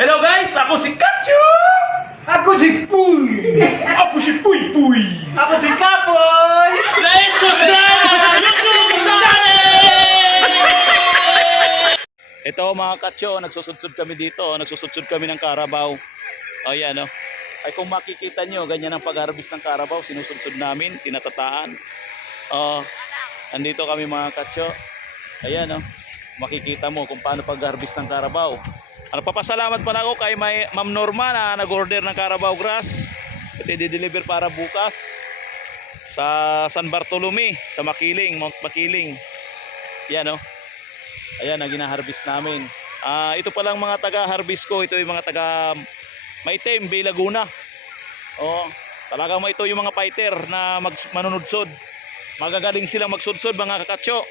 Hello guys, ako si Kacho! Ako si Puy! Ako si Puy Puy! Ako si Kapoy! Let's subscribe sa YouTube channel! Ito mga Kacho, nagsusudsud kami dito. Nagsusudsud kami ng Carabao. O yan o. Ay kung makikita nyo, ganyan ang pag-harvest ng Carabao. Sinusudsud namin, tinatataan. Andito kami mga Kacho. Ayan o. Makikita mo kung paano pag-harvest ng Carabao. Papasalamat pala ako kay Ma'am Norma na nag-order ng Carabao grass. Ito i-deliver para bukas sa San Bartolome, sa Makiling, Mount Makiling. Yan o. Ayan ang gina-harvest namin. Ito palang mga taga-harvest ko. Ito yung mga taga Maitim, Bay Laguna. Talagang ito yung mga fighter na manunudsod. Magagaling silang magsudsod mga kakatso.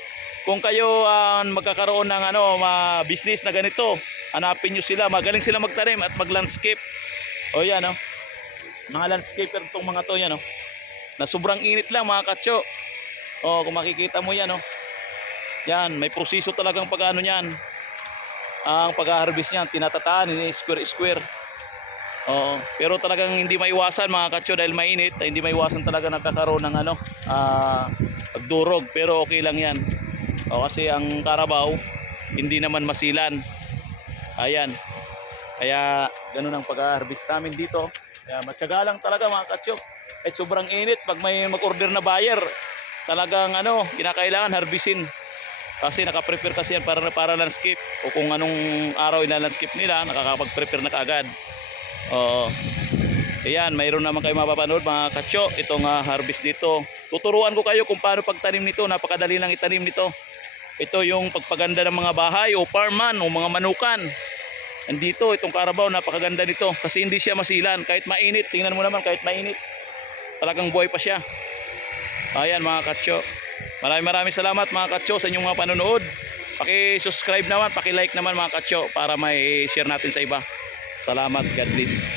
Kung kayo magkakaroon ng business na ganito, hanapin nyo sila. Magaling sila magtanim at mag-landscape. O yan o. Mga landscaper itong mga to yan o. Na sobrang init lang mga katso. Kung makikita mo yan o. Yan, may proseso talagang pag-ano yan. Ang pag-harvest niyan, tinatataan, ini-square-square. Pero talagang hindi maiwasan mga katso dahil mainit. Hindi maiwasan talaga nagkakaroon ng pagdurog. Pero okay lang yan. Kasi ang Carabao hindi naman masilan. Ayan. Kaya ganun ang pag-harvest namin dito. Kaya matyaga lang talaga mga katsyo. At sobrang init pag may mag-order na buyer. Talagang kinakailangan harvestin. Kasi naka-prepare kasi yan para landscape. O kung anong araw ina-landscape nila, nakakapag-prepare na kaagad. Ayan, mayroon naman kayo mapapanood mga katsyo. Itong harvest dito. Tuturuan ko kayo kung paano pagtanim nito. Napakadali lang itanim nito. Ito yung pagpaganda ng mga bahay o farmman o mga manukan. Andito, itong Carabao, napakaganda nito. Kasi hindi siya masilan. Kahit mainit, tingnan mo naman, kahit mainit. Talagang buhay pa siya. Ayan mga katsyo. Maraming salamat mga katsyo sa inyong mga panonood. Paki-subscribe naman, paki-like naman mga katsyo para may share natin sa iba. Salamat, God bless.